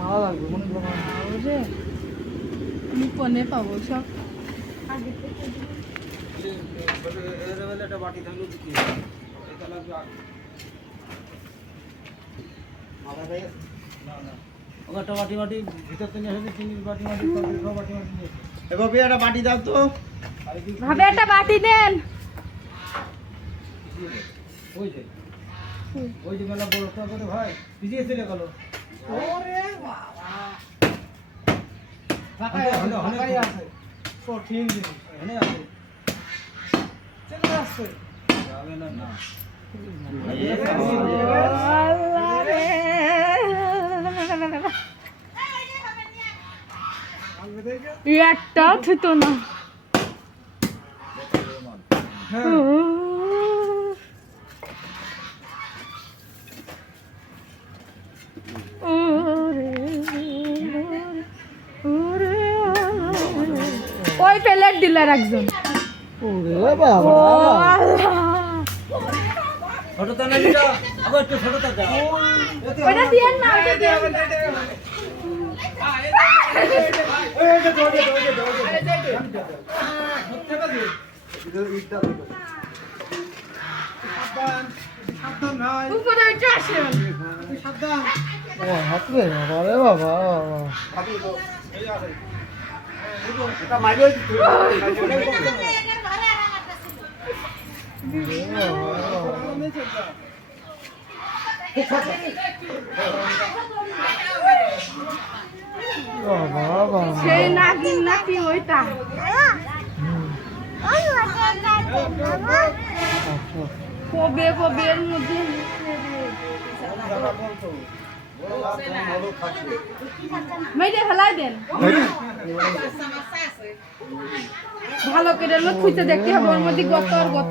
মালা লাগবে কোনগুলো আমি ফোনে পাবো সব বাটি বাটি ভিতর থেকে এসে চিনির বাটি বাটি বাটি বাটি এবার একটা বাটি দাও তো ভাবে একটা বাটি দেন ওই যে মেলা বড়টা করে ভাই পিছিয়ে চলে গেল ওরে বাবা ফাঁকাই আছে কঠিন জিনিস এখানে আছে চলে আসছে যাবে না না আল্লাহ রে একটাও থুতো না ওই প্লেট দিলার একজন ওরে বাবা ছোটটা না দিটা আবার একটু ছোটটা দাও ওটা দিয়েন না ওটা দিয়েন উপরে উঠে আসেন হাতলে বাবা বাবা সেই নাকি নাকি ওইটা কবে কবে এর মধ্যে মেয়েটা ফেলাই দেন ভালো করে লোক খুঁজতে দেখতে হবে ওর মধ্যে গত আর গত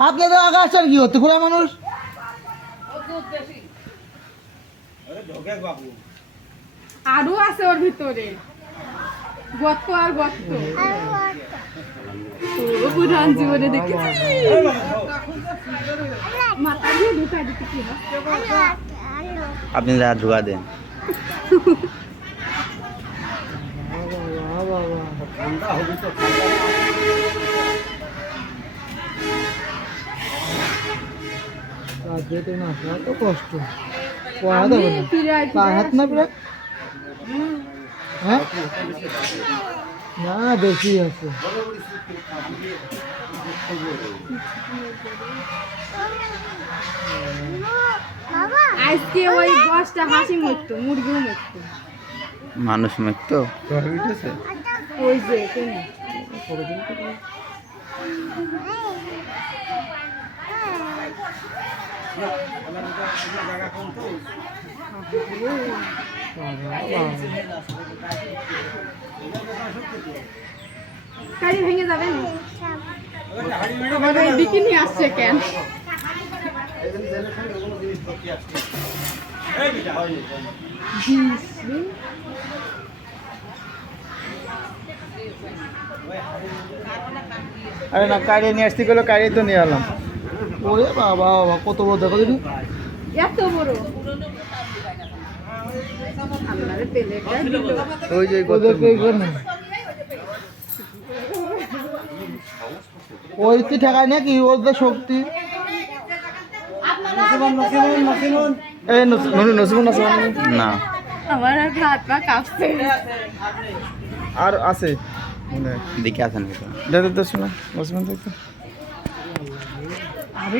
আপনাদের আগাছার কি হতো খোলা মানুষ আরো আছে ওর ভিতরে গত আর গত বুড়ান জীবনে দেখেছি মাথা দিয়ে ঢুকাই দিতে কি আপনি যা ঢুকা দেন কষ্ট হাত না প্রায় হ্যাঁ না বেশি আছে আজকে ওই 10টা হাসি মরতো মুরগিও মরতো মানুষ মরতো ওই যে এখানে গাড়ি ভেঙে যাবে না বিকিনি আসছে কেন আরে না কাড়ে নিয়ে আসতে গেলো কাড়ে তো নিয়ে এলাম ওরে বাবা বাবা কত বড় দেখো দিদি এত বড় আপনারে পেলেটা দিল ওই যে ওই তুই ঠেকায় না কি ওর যে শক্তি এই নসিমন না আমার হাত পা কাঁপছে আর আছে দিকে আছেন দাদা তো শোনা নসিমন দেখতে